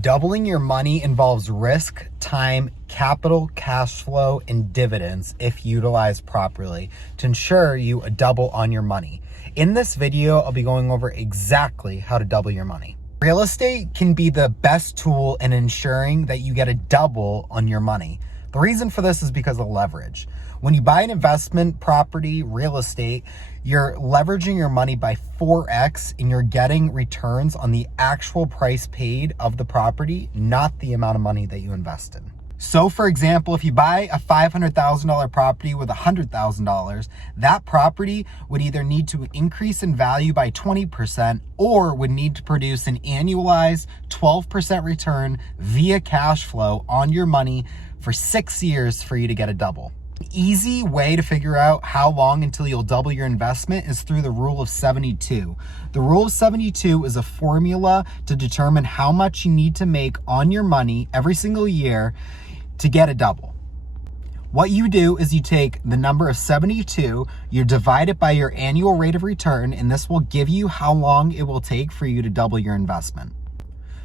Doubling your money involves risk, time, capital, cash flow, and dividends if utilized properly to ensure you double on your money. In this video, I'll be going over exactly how to double your money. Real estate can be the best tool in ensuring that you get a double on your money. The reason for this is because of leverage. When you buy an investment property, real estate, you're leveraging your money by 4x and you're getting returns on the actual price paid of the property, not the amount of money that you invested. So for example, if you buy a $500,000 property with $100,000, that property would either need to increase in value by 20% or would need to produce an annualized 12% return via cash flow on your money for 6 years for you to get a double. An easy way to figure out how long until you'll double your investment is through the rule of 72. The rule of 72 is a formula to determine how much you need to make on your money every single year to get a double. What you do is you take the number of 72, you divide it by your annual rate of return, and this will give you how long it will take for you to double your investment.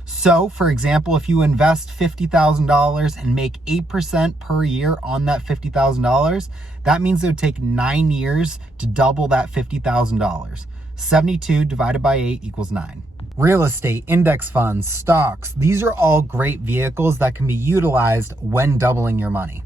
So, for example, if you invest $50,000 and make 8% per year on that $50,000, that means it would take 9 years to double that $50,000. 72 divided by 8 equals 9. Real estate, index funds, stocks, these are all great vehicles that can be utilized when doubling your money.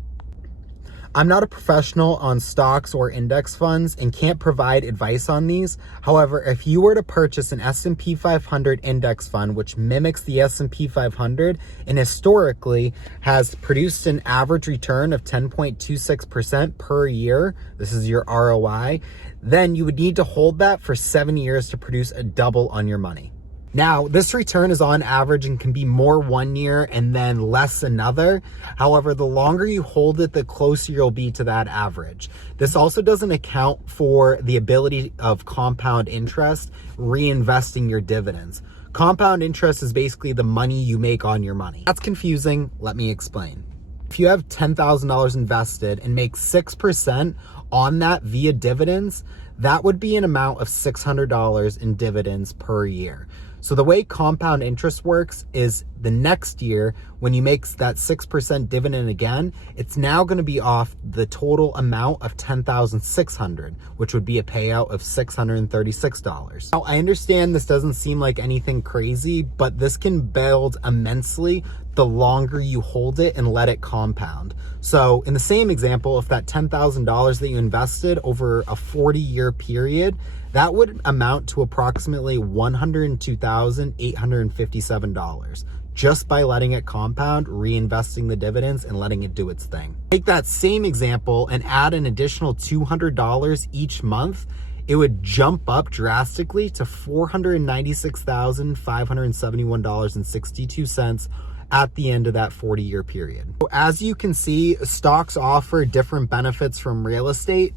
I'm not a professional on stocks or index funds and can't provide advice on these. However, if you were to purchase an S&P 500 index fund, which mimics the S&P 500 and historically has produced an average return of 10.26% per year, this is your ROI, then you would need to hold that for 7 years to produce a double on your money. Now, this return is on average and can be more 1 year and then less another. However, the longer you hold it, the closer you'll be to that average. This also doesn't account for the ability of compound interest reinvesting your dividends. Compound interest is basically the money you make on your money. That's confusing. Let me explain. If you have $10,000 invested and make 6% on that via dividends, that would be an amount of $600 in dividends per year. So the way compound interest works is the next year, when you make that 6% dividend again, it's now going to be off the total amount of $10,600, which would be a payout of $636. Now, I understand this doesn't seem like anything crazy, but this can build immensely the longer you hold it and let it compound. So in the same example, if that $10,000 that you invested over a 40-year period, that would amount to approximately $102,857 just by letting it compound, reinvesting the dividends, and letting it do its thing. Take that same example and add an additional $200 each month. It would jump up drastically to $496,571.62 at the end of that 40-year period. As you can see, stocks offer different benefits from real estate.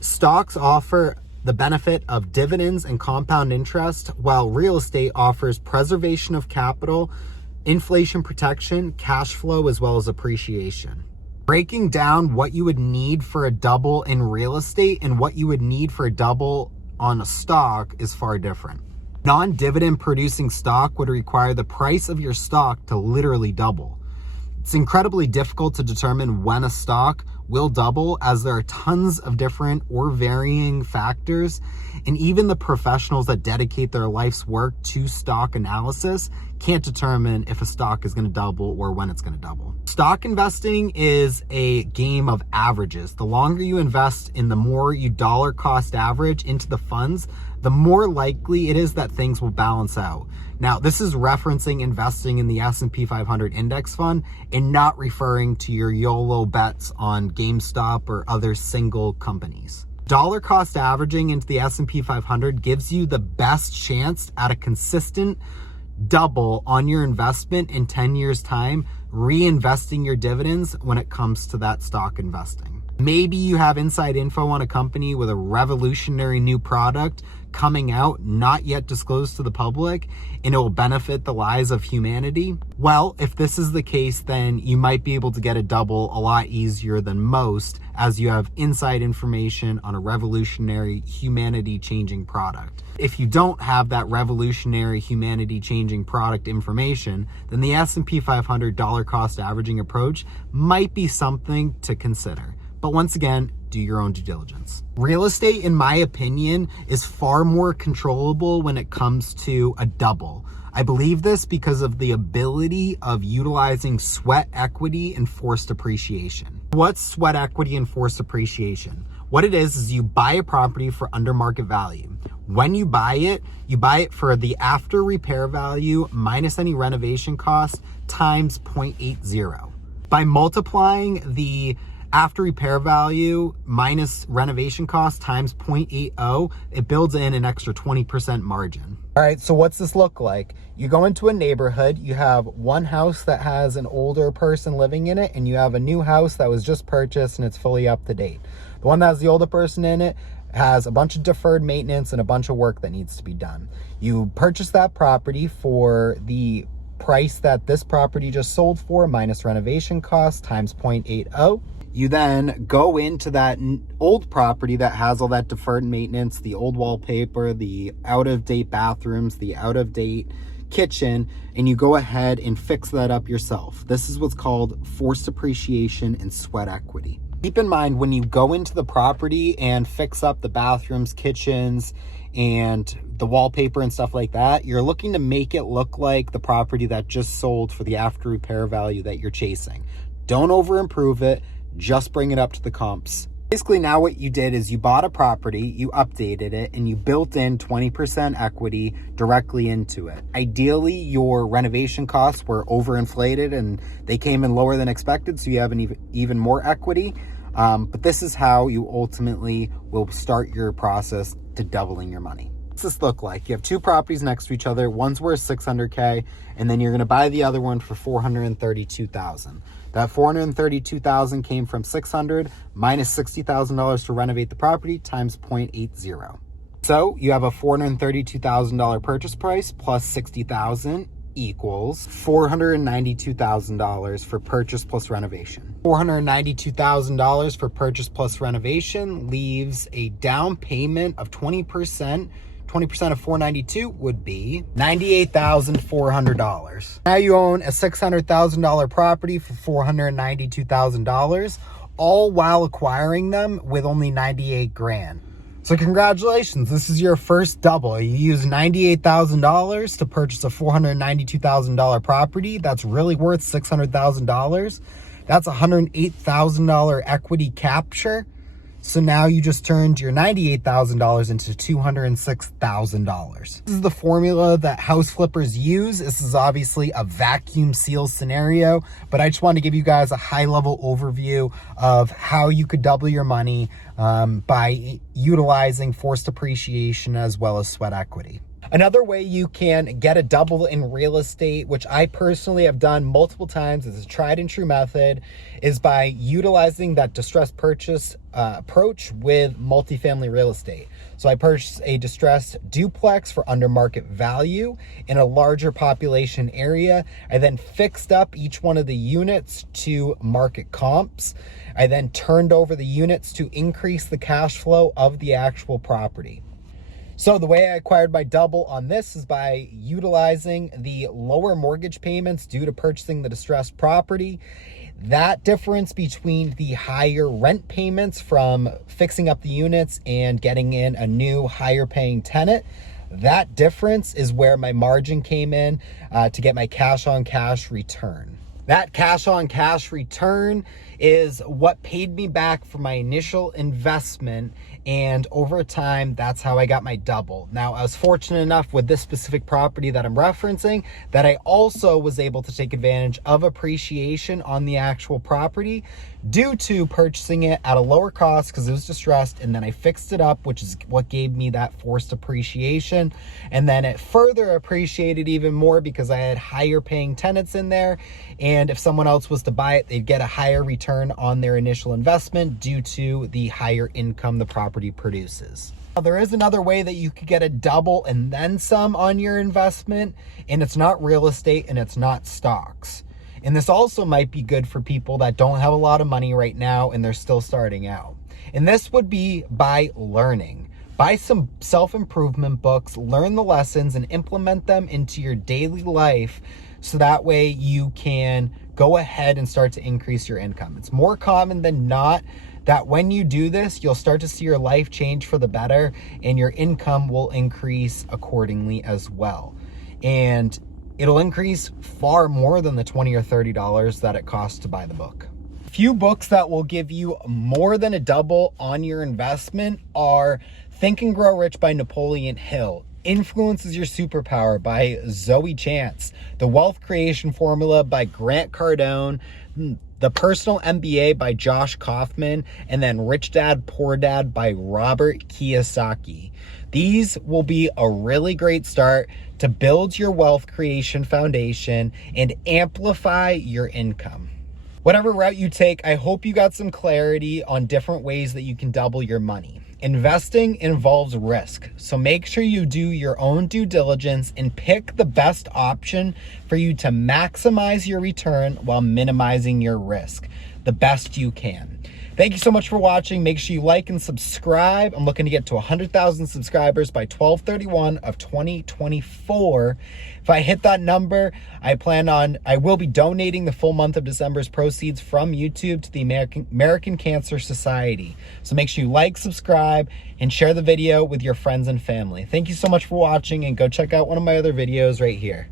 Stocks offer the benefit of dividends and compound interest, while real estate offers preservation of capital, inflation protection, cash flow, as well as appreciation. Breaking down what you would need for a double in real estate and what you would need for a double on a stock is far different. Non-dividend producing stock would require the price of your stock to literally double. It's incredibly difficult to determine when a stock will double, as there are tons of different or varying factors, and even the professionals that dedicate their life's work to stock analysis can't determine if a stock is going to double or when it's going to double. Stock investing is a game of averages. The longer you invest in, the more you dollar cost average into the funds, the more likely it is that things will balance out. Now, this is referencing investing in the S&P 500 index fund and not referring to your YOLO bets on GameStop or other single companies. Dollar cost averaging into the S&P 500 gives you the best chance at a consistent double on your investment in 10 years' time, reinvesting your dividends when it comes to that stock investing. Maybe you have inside info on a company with a revolutionary new product coming out, not yet disclosed to the public, and it will benefit the lives of humanity? Well, if this is the case, then you might be able to get a double a lot easier than most, as you have inside information on a revolutionary, humanity-changing product. If you don't have that revolutionary, humanity-changing product information, then the S&P 500 dollar cost averaging approach might be something to consider. But once again, do your own due diligence. Real estate, in my opinion, is far more controllable when it comes to a double. I believe this because of the ability of utilizing sweat equity and forced appreciation. What's sweat equity and forced appreciation? What it is you buy a property for under market value. When you buy it for the after repair value minus any renovation costs times 0.80. By multiplying the after repair value minus renovation cost times 0.80, it builds in an extra 20% margin. All right, so what's this look like? You go into a neighborhood, you have one house that has an older person living in it, and you have a new house that was just purchased and it's fully up to date. The one that has the older person in it has a bunch of deferred maintenance and a bunch of work that needs to be done. You purchase that property for the price that this property just sold for minus renovation cost times 0.80. You then go into that old property that has all that deferred maintenance, the old wallpaper, the out-of-date bathrooms, the out-of-date kitchen, and you go ahead and fix that up yourself. This is what's called forced appreciation and sweat equity. Keep in mind, when you go into the property and fix up the bathrooms, kitchens, and the wallpaper and stuff like that, you're looking to make it look like the property that just sold for the after repair value that you're chasing. Don't over improve it. Just bring it up to the comps. Basically, now what you did is you bought a property, you updated it, and you built in 20% equity directly into it. Ideally, your renovation costs were overinflated and they came in lower than expected, so you have an even more equity. But this is how you ultimately will start your process to doubling your money. What's this look like? You have two properties next to each other. One's worth $600K, and then you're going to buy the other one for $432,000. That $432,000 came from $600 minus $60,000 to renovate the property times 0.80. So you have a $432,000 purchase price plus $60,000 equals $492,000 for purchase plus renovation. $492,000 for purchase plus renovation leaves a down payment of 20%. 20% of $492 would be $98,400. Now you own a $600,000 property for $492,000, all while acquiring them with only $98,000. So congratulations, this is your first double. You used $98,000 to purchase a $492,000 property that's really worth $600,000. That's $108,000 equity capture. So now you just turned your $98,000 into $206,000. This is the formula that house flippers use. This is obviously a vacuum seal scenario, but I just wanted to give you guys a high level overview of how you could double your money by utilizing forced appreciation as well as sweat equity. Another way you can get a double in real estate, which I personally have done multiple times, is a tried and true method, is by utilizing that distressed purchase approach with multifamily real estate. So I purchased a distressed duplex for under market value in a larger population area. I then fixed up each one of the units to market comps. I then turned over the units to increase the cash flow of the actual property. So the way I acquired my double on this is by utilizing the lower mortgage payments due to purchasing the distressed property. That difference between the higher rent payments from fixing up the units and getting in a new higher paying tenant, that difference is where my margin came in to get my cash on cash return. That cash on cash return is what paid me back for my initial investment, and over time, that's how I got my double. Now, I was fortunate enough with this specific property that I'm referencing that I also was able to take advantage of appreciation on the actual property due to purchasing it at a lower cost because it was distressed, and then I fixed it up, which is what gave me that forced appreciation. And then it further appreciated even more because I had higher paying tenants in there, and if someone else was to buy it, they'd get a higher return on their initial investment due to the higher income the property produces. Now, there is another way that you could get a double and then some on your investment, and it's not real estate and it's not stocks. And this also might be good for people that don't have a lot of money right now and they're still starting out. And this would be by learning. Buy some self-improvement books, learn the lessons, and implement them into your daily life so that way you can go ahead and start to increase your income. It's more common than not that when you do this, you'll start to see your life change for the better and your income will increase accordingly as well. And it'll increase far more than the $20 or $30 that it costs to buy the book. Few books that will give you more than a double on your investment are Think and Grow Rich by Napoleon Hill, Influence is Your Superpower by Zoe Chance, The Wealth Creation Formula by Grant Cardone, The Personal MBA by Josh Kaufman, and then Rich Dad, Poor Dad by Robert Kiyosaki. These will be a really great start to build your wealth creation foundation and amplify your income. Whatever route you take, I hope you got some clarity on different ways that you can double your money. Investing involves risk, so make sure you do your own due diligence and pick the best option for you to maximize your return while minimizing your risk the best you can. Thank you so much for watching. Make sure you like and subscribe. I'm looking to get to 100,000 subscribers by 12/31 of 2024. If I hit that number, I will be donating the full month of December's proceeds from YouTube to the American Cancer Society. So make sure you like, subscribe, and share the video with your friends and family. Thank you so much for watching, and go check out one of my other videos right here.